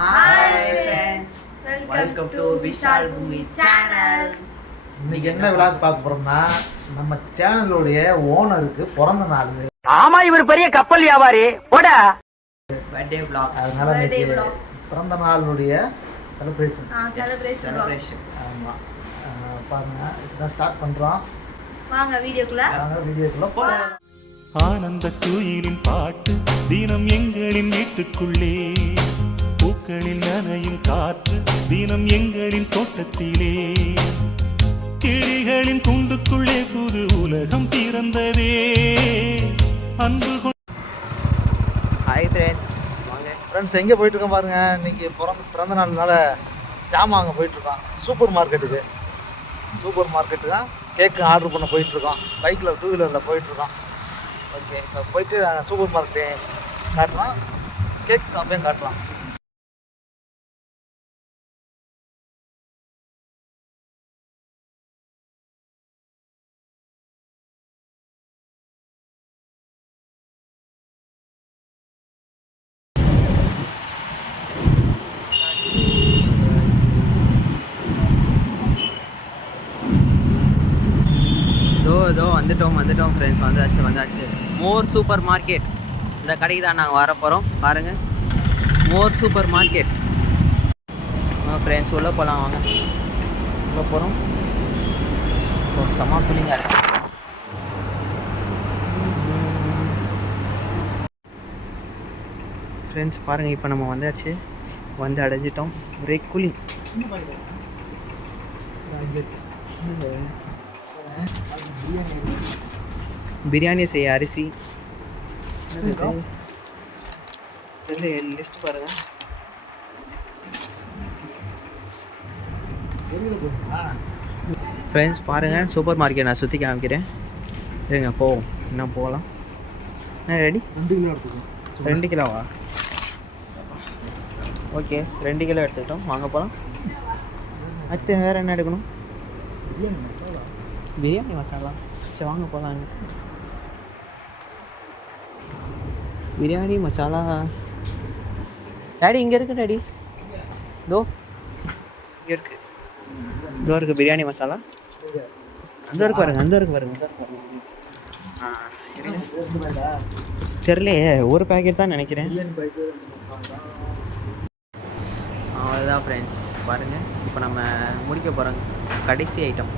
Hi friends Welcome welcome to to Vishal Bhoomi channel இன்னைக்கு என்ன விழாக்கு பார்க்க போறோம்னா நம்ம சேனலுடைய ஓனருக்கு பிறந்த நாள். ஆமா இவர் பெரிய கப்பல் வியாபாரி. போடா. Birthday vlog. அதனால Birthday இன்னைக்கு vlog. பிறந்த நாளுடைய செலிப்ரேஷன் ஆ செலிப்ரேஷன் செலிப்ரேஷன் ஆமா. அஹ் பாருங்க இதுதான் ஸ்டார்ட் பண்றோம். வாங்க வீடியோக்குள்ள. வாங்க வீடியோக்குள்ள போகலாம் ஆனந்த குயிலின் பாட்டு தினம் எங்களின் வீட்டுக்குள்ளே. பூக்களில் நனையும் காற்று தினம் எங்களின் தோட்டத்திலே. கிளிகளின் கூண்டுக்குள்ளே புது உலகம் பிறந்ததே. அன்பு கொண்ட ஹாய் ஃப்ரெண்ட்ஸ் வாங்க. ஃப்ரெண்ட்ஸ் எங்கே போயிட்டு இருக்கோம் பாருங்க. இன்னைக்கு பிறந்த பிறந்த நாள்னால ஜாமான் வாங்க போயிட்டு இருக்கோம் சூப்பர் மார்க்கெட்டுக்கு சூப்பர் மார்க்கெட்டு தான் கேக்கு ஆர்டர் பண்ண போயிட்டு இருக்கோம் பைக்கில் டூ வீலரில் போயிட்டு இருக்கோம் ஓகே இப்போ போயிட்டு சூப்பர் மார்க்கெட்டு காட்டுறோம் கேக் ஷாப்பையும் காட்டுறோம் இதோ வந்துட்டோம் வந்துட்டோம் ஃப்ரெண்ட்ஸ் வந்தாச்சு வந்தாச்சு. மோர் சூப்பர் மார்க்கெட் இந்த கடைக்கு தான் நாங்கள் வர போகிறோம் பாருங்கள் மோர் சூப்பர் மார்க்கெட் ஃப்ரெண்ட்ஸ் உள்ளே போகலாம் வாங்க. உள்ளே போகிறோம் ஒரு செம கூலிங்காக இருக்கு. ஃப்ரெண்ட்ஸ் பாருங்கள் இப்போ நம்ம வந்தாச்சு. வந்து அடைஞ்சிட்டோம். ஒரே கூலிங் பிரியாணி செய்ய அரிசி. லிஸ்ட் பாருங்க. ஃப்ரெண்ட்ஸ் பாருங்க. சூப்பர் மார்க்கெட் நான் சுற்றி காமிக்கிறேன். இருங்க போவோம். இன்னும் போகலாம். ரெடி ரெண்டு கிலோ எடுத்துக்கோ. ரெண்டு கிலோவா? ஓகே ரெண்டு கிலோ எடுத்துக்கிட்டோம். வாங்க போகலாம் அடுத்து வேறு என்ன எடுக்கணும்? மசாலா. பிரியாணி மசாலா சரி வாங்க போகலாம் பிரியாணி மசாலா டாடி இங்கே இருக்கு டேடி தோ இங்கே இருக்கு. இதோ இருக்கு பிரியாணி மசாலா அந்த இருக்கு பாருங்க அந்த இருக்கு பாருங்க. தெரியலையே ஒரு பேக்கெட் தான் நினைக்கிறேன். அவ்வளோதான் ஃப்ரெண்ட்ஸ் பாருங்கள் இப்போ நம்ம முடிக்க போகிறோங்க கடைசி ஐட்டம்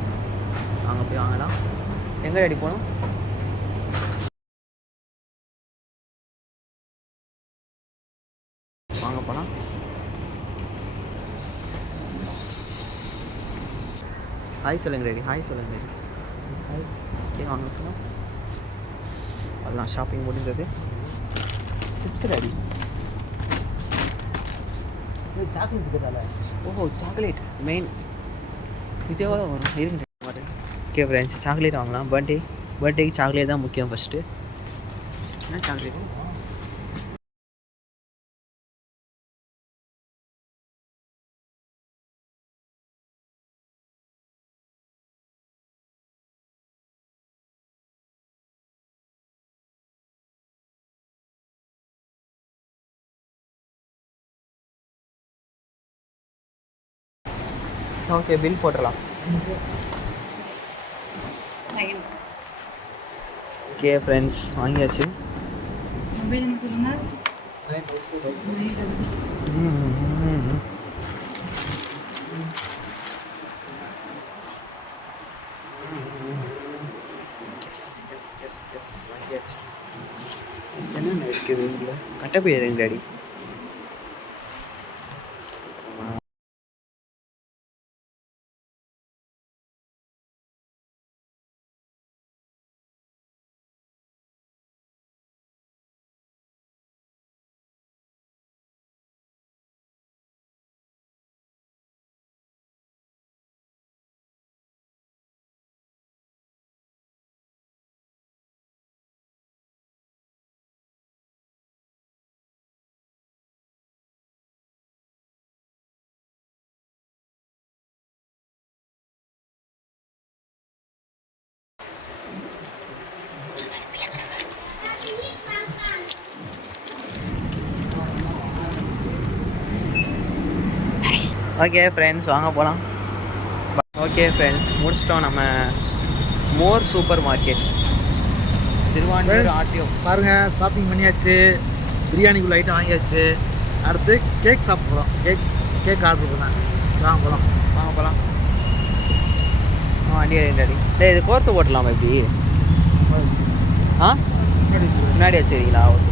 அங்கே போய் வாங்கலாம். எங்கே ரெடி போகணும்? வாங்க போகலாம் ஹாய் சொல்லுங்க ரெடி ஹாய் சொல்லுங்க ரெடி ஹாய் ஓகே வாங்க போகலாம் அதெல்லாம் ஷாப்பிங் முடிஞ்சது. சிப்ஸ் ரெடி சாக்லேட் ஓஹோ சாக்லேட் மெயின் இதேவா தான் வரும். இருங்க. ஓகே ஃப்ரெண்ட்ஸ் சாக்லேட் வாங்கலாம். பர்த்டே பர்த்டேக்கு சாக்லேட் தான் முக்கியம் ஃபஸ்ட்டு என்ன சாக்லேட் ஓகே பில் போட்டுடலாம் ஓகே ஃப்ரெண்ட்ஸ் வாங்கியாச்சு ம். Yes, yes, yes, yes, வாங்கியாச்சு என்னென்ன இருக்குது இதில் கட்டப்பை டாடி ஓகே ஃப்ரெண்ட்ஸ் வாங்க போகலாம் ஓகே ஃப்ரெண்ட்ஸ் முடிச்சிட்டோம் நம்ம More super market Thiruvanmiyur RTO. பாருங்க ஷாப்பிங் பண்ணியாச்சு பிரியாணிக்குள்ள ஐட்டம் வாங்கியாச்சு. அடுத்து கேக் சாப்பிட போகிறோம் கேக் கேக் ஆர்டர் பண்ணேன். வாங்க போகலாம் வாங்க போகலாம் வண்டி ரெடி டேய் இது கோர்த்து போட்டலாமா இப்படி? ஆ முன்னாடி வச்சுருக்கீங்களா? ஓகே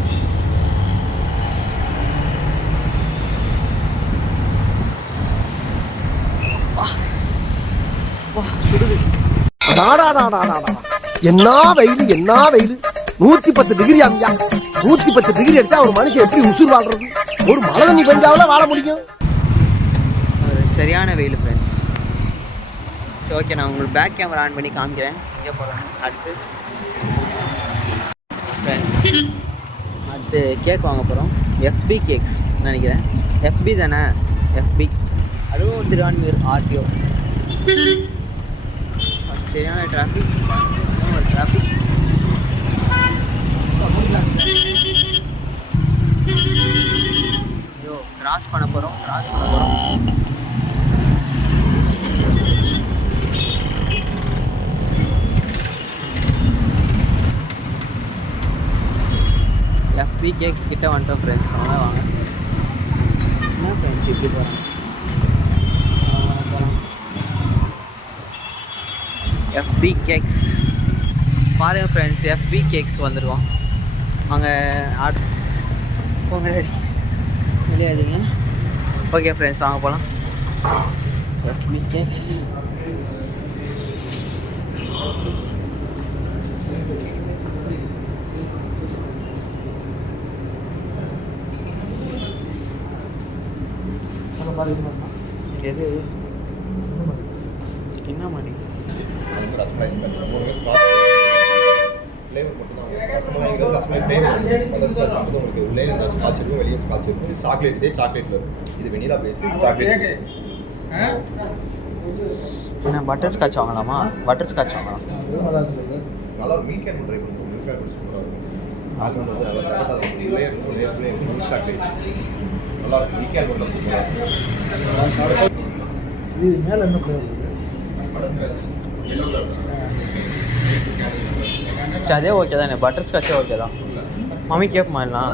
என்ன வெயில் என்ன வெயில். நூத்தி பத்து டிகிரி ஆமியா நூத்தி பத்து டிகிரி அடிச்சா ஒரு மனுஷன் எப்படி உசுர் வாழ்றது? ஒரு மழை தண்ணி பெஞ்சாவில வாழ முடியும்? ஒரு சரியான வெயில் ஃப்ரெண்ட்ஸ் சரி ஓகே நான் உங்களுக்கு பேக் கேமரா ஆன் பண்ணி காமிக்கிறேன். எங்கே போகிறேன் அடுத்து. ஃப்ரெண்ட்ஸ் அடுத்து கேக் வாங்க போகிறோம் எஃபி கேக்ஸ் நினைக்கிறேன். எஃபி தானே? எஃபி அதுவும் திருவான்மையூர் ஆர்டிஓ சரியான டிராஃபிக் ஒரு டிராஃபிக் ஐயோ கிராஸ் பண்ண போகிறோம் கிராஸ் பண்ண போகிறோம் எஃபி கேக்ஸ் கிட்ட வந்துட்டோம் ஃப்ரெண்ட்ஸ் வாங்க வாங்க என்ன ஃப்ரெண்ட்ஸ் இப்படி போகிறோம் எஃபி கேக்ஸ் பாருங்க ஃப்ரெண்ட்ஸ் எஃபி கேக்ஸ் வந்துருக்கோம். அங்கே ஆர்டர் போங்க ரெடி ஓகே ஃப்ரெண்ட்ஸ் வாங்க போகலாம் எஃபி கேக்ஸ் எது என்ன மாதிரி ரசமலாய் ஸ்காட்ச் மூணுமே ஸ்காட்ச் ஃப்ளேவர் மட்டும்தான் ரசமலாய்ங்கிறது ரசமலாய் ஃப்ளேவர் அந்த ஸ்காட்ச் வந்து உங்களுக்கு உள்ளே அந்த இது சாக்லேட் இதே சாக்லேட்டில் இருக்கும் இது வெனிலா பேஸ் சாக்லேட் என்ன பட்டர் ஸ்காட்ச் வாங்கலாமா? பட்டர் ஸ்காட்ச் வாங்கலாம். நல்லா மில்க் கேன் ட்ரை பண்ணுவோம். மில்க் கேன் சூப்பராக இருக்கும். அது வந்து நல்லா கரெக்டாக இருக்கும். உள்ளே இருக்கும் உள்ளே உள்ளே இருக்கும் மில்க் சாக்லேட் நல்லா இருக்கும். மில்க் கேன் மட்டும் சூப்பராக இருக்கும். இது மேலே என்ன ஃப்ளேவர் இருக்குது எல்லோ கலர் சரி அதே ஓகே தானே. பட்டர் ஸ்காட்சே ஓகே தான். மம்மி கேட்போமா எல்லாம்?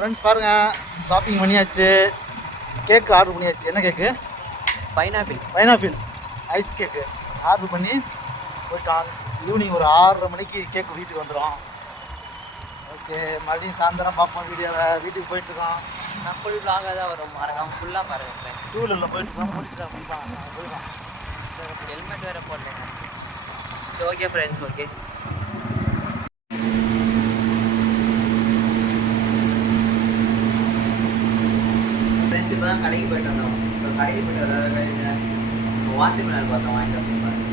ஃப்ரெண்ட்ஸ் பாருங்க. ஷாப்பிங் பண்ணியாச்சு. கேக் ஆர்டர் பண்ணியாச்சு. என்ன cake pineapple pineapple ice cake order பண்ணி போயிட்டோம் ஈவினிங் ஒரு ஆறரை மணிக்கு கேக் வீட்டுக்கு வந்துடும் ஓகே மறுபடியும் சாயந்தரம் பார்ப்போம் வீடியோவை வீட்டுக்கு போயிட்டுருக்கோம். நான் ஃபுல் vlog-ஆ தான் வரும். மறக்காம ஃபுல்லாக பாருங்க ஃப்ரெண்ட்ஸ் டூ வீலரில் போயிட்டுருக்கோம் முடிச்சுட்டா போயிட்டோம் போயிடும் ஹெல்மெட் வேறு போடலைங்க. ஓகே ஃப்ரெண்ட்ஸ் ஓகே ஃப்ரெண்ட்ஸ் இப்போ தான் கடைக்கு போயிட்டு வந்தோம். இப்போ கடைக்கு போயிட்டு வர வாட்டர் மிலன் பார்த்தோம் வாங்கிட்டு வந்து பாருங்க.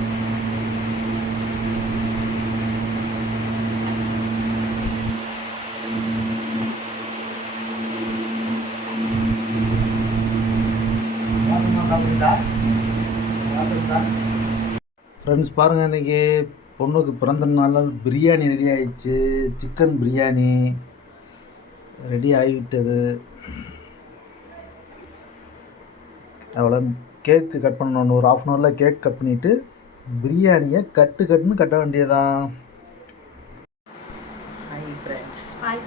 ஃப்ரெண்ட்ஸ் பாருங்கள் இன்றைக்கி பொண்ணுக்கு பிறந்த நாள் பிரியாணி ரெடி ஆயிடுச்சு. சிக்கன் பிரியாணி ரெடி ஆகிவிட்டது. அவ்வளோ கேக்கு கட் பண்ணணும் ஒரு ஆஃப் அன் ஹவரில் கேக் கட் பண்ணிவிட்டு பிரியாணியை கட்டு கட்டுன்னு கட்ட வேண்டியதான் ஹாய் ஃப்ரெண்ட்ஸ் ஹாய்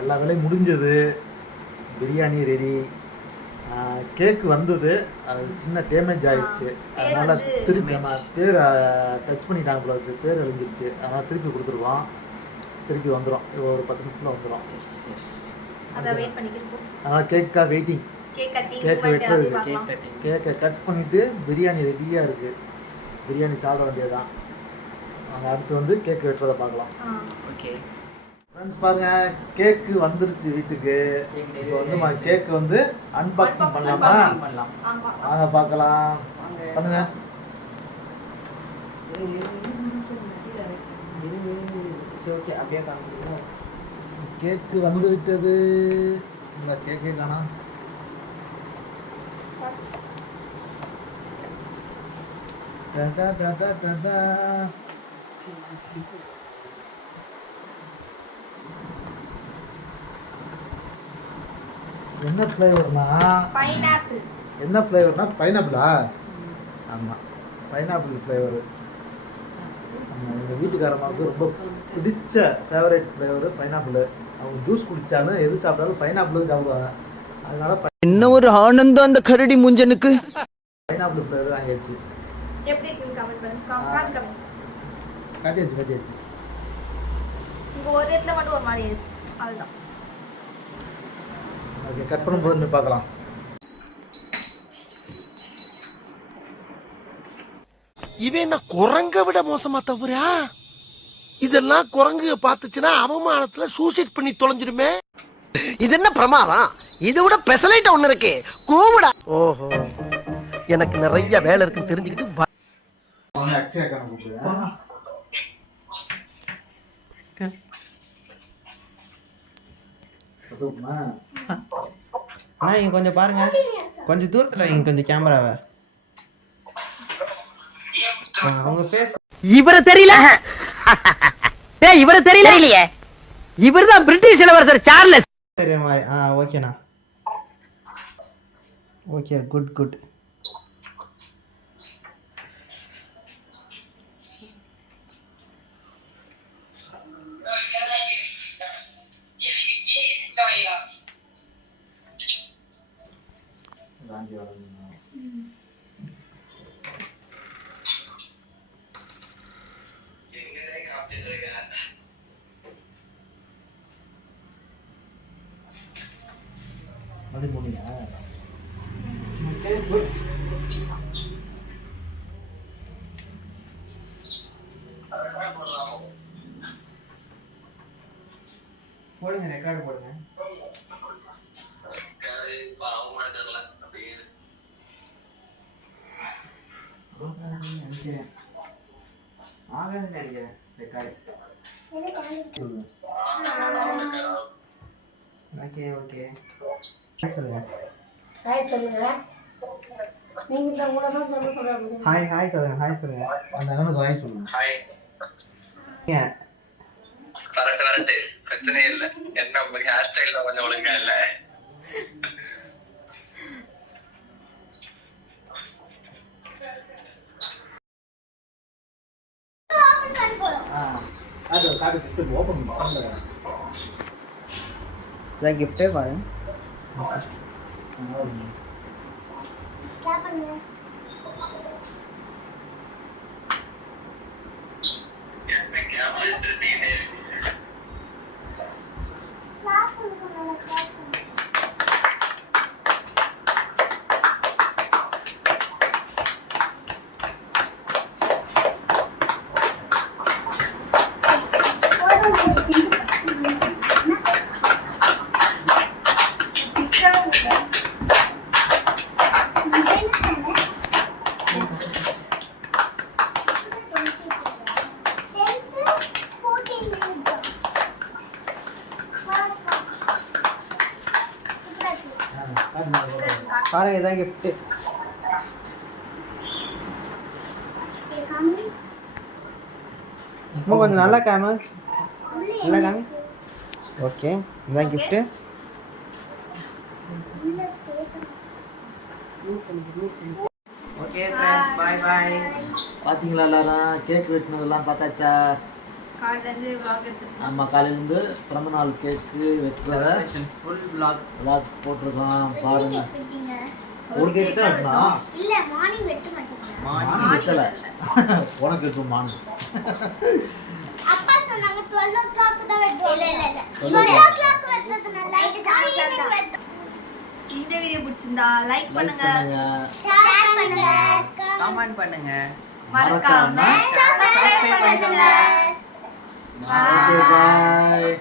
எல்லா வேலையும் முடிஞ்சது. பிரியாணி ரெடி கேக்கு வந்தது. அது சின்ன டேமேஜ் ஆயிடுச்சு. அதனால் திருப்பி நம்ம பேர் டச் பண்ணிட்டாங்க போல இருக்கு. பேர் அழிஞ்சிருச்சு. அதனால் திருப்பி கொடுத்துருக்கோம் திருப்பி வந்துடும் ஒரு பத்து நிமிஷத்தில் வந்துடும் அதை வெயிட் பண்ணிக்கிட்டு அதனால் கேக்காக waiting cake cutting cake birthday வெட்டுறது. அது கேக் பார்க்கலாம் கட்டிங் கேக்கை கட் பண்ணிவிட்டு பிரியாணி ரெடியாக இருக்குது பிரியாணி சாப்பிட வேண்டியதுதான். நாங்கள் அடுத்து வந்து கேக் வெட்டுறதை பார்க்கலாம். ஓகே ஃப்ரெண்ட்ஸ் பாருங்க கேக்கு வந்துருச்சு வீட்டுக்கு. இப்போ வந்து கேக் வந்து அன்பாக்சிங் பண்ணலாமா? பண்ணலாம். ஆமா. வாங்க பார்க்கலாம். பண்ணுங்க. சரி ஓகே அப்படியே கேக்கு வந்து விட்டது. இந்த கேக்கே டடா டடா டடா என்ன ஃப்ளேவர்னா பைனாப்பிள் என்ன ஃப்ளேவர்னா பைனாப்பிளா ஆமாம் பைனாப்பிள் ஃப்ளேவர் எங்கள் வீட்டுக்காரம்மாவுக்கு ரொம்ப பிடிச்ச ஃபேவரட் ஃப்ளேவர் பைனாப்பிள் அவங்க ஜூஸ் குடித்தாலும் எது சாப்பிட்டாலும் பைனாப்பிள் சாப்பிடுவாங்க. அதனால என்ன ஒரு ஆனந்தம் அந்த கரடி முஞ்சனுக்கு? பைனாப்பிள் ஃப்ளேவர் வாங்கியாச்சு. எப்படி இருக்குன்னு கமெண்ட் பண்ணுங்க கமெண்ட் கமெண்ட் கட்டியாச்சு கட்டியாச்சு. இங்க ஒரு இடத்துல மட்டும் ஒரு மாதிரி இருக்கு. அதுதான் ஓகே கட் பண்ணும்போது பார்க்கலாம். இவன் என்ன குரங்க விட மோசமா தவிரா இதெல்லாம் குரங்கு பார்த்துச்சுன்னா அவமானத்துல சூசைட் பண்ணி தொலைஞ்சிருமே இது என்ன பிரமாதம்? இது விட பெசலைட் ஒண்ணு இருக்கு. கூவிடா. ஓஹோ. எனக்கு நிறைய வேலை இருக்குன்னு தெரிஞ்சுக்கிட்டு அக்ஷயா கணக்கு கூப்பிடுங்க அண்ணா இங்கே கொஞ்சம் பாருங்க. கொஞ்சம் தூரத்தில் வைங்க கொஞ்சம் கேமராவை. ஆ, உங்க ஃபேஸ் இவரு தெரியல. ஏய் இவரு தெரியல. இல்லையே இவர்தான் பிரிட்டிஷ் இளவரசர் சார்லஸ் தெரிய மாதிரி ஆ ஓகேண்ணா ஓகே குட் குட் போனீங்க போடுங்க ரெக்கார்டு போடுங்க. நினைக்கிறேன். ஆகாதுன்னு நினைக்கிறேன் ரெக்கார்டு ஓகே ஓகே சொல்லுங்க. ஹாய் சொல்லுங்க. நீங்க இந்த கூட தான் சொல்ல சொல்றாங்க ஹாய் ஹாய் சொல்லுங்க ஹாய் சொல்லுங்க. அந்த அண்ணனுக்கு வாங்கி சொல்லுங்க. ஏன் கரெக்ட் கரெக்ட் பிரச்சனையே இல்ல. என்ன உங்களுக்கு ஹேர் ஸ்டைல் கொஞ்சம் ஒழுங்கா இல்ல? ஆ காட்டு கிஃப்ட் ஓப்பன் பண்ணல இதான் கிஃப்டே பாருங்க. பாருங்க இதான் கிஃப்ட்டு இன்னும் கொஞ்சம் நல்லா காமு. நல்லா காமி. ஓகே இதான் gift okay friends bye bye பார்த்தீங்களா எல்லாரும்? கேக் வெட்டினதெல்லாம் பார்த்தாச்சா? இருந்து vlog எடுத்துட்டு ஆமாம் காலையிலேருந்து பிறந்த நாள் கேக்கு வெட்டுறத ஃபுல் vlog. விளாக் போட்டிருக்கோம். பாருங்க. ஒரு வெட்டணும் இல்ல மார்னிங் வெட்ட மாட்டீங்க மான் வெட்டலை உனக்கு வெட்டும் மான் அப்பா சொன்னாங்க 12 o'clock தான் வெட்டுவாங்க. இல்ல இல்ல 12 o'clock. வெட்டறது நைட் 7 o'clock தான். இந்த வீடியோ பிடிச்சிருந்தா லைக் பண்ணுங்க. ஷேர் பண்ணுங்க. கமெண்ட் பண்ணுங்க மறக்காம சப்ஸ்கிரைப் பண்ணுங்க. Okay bye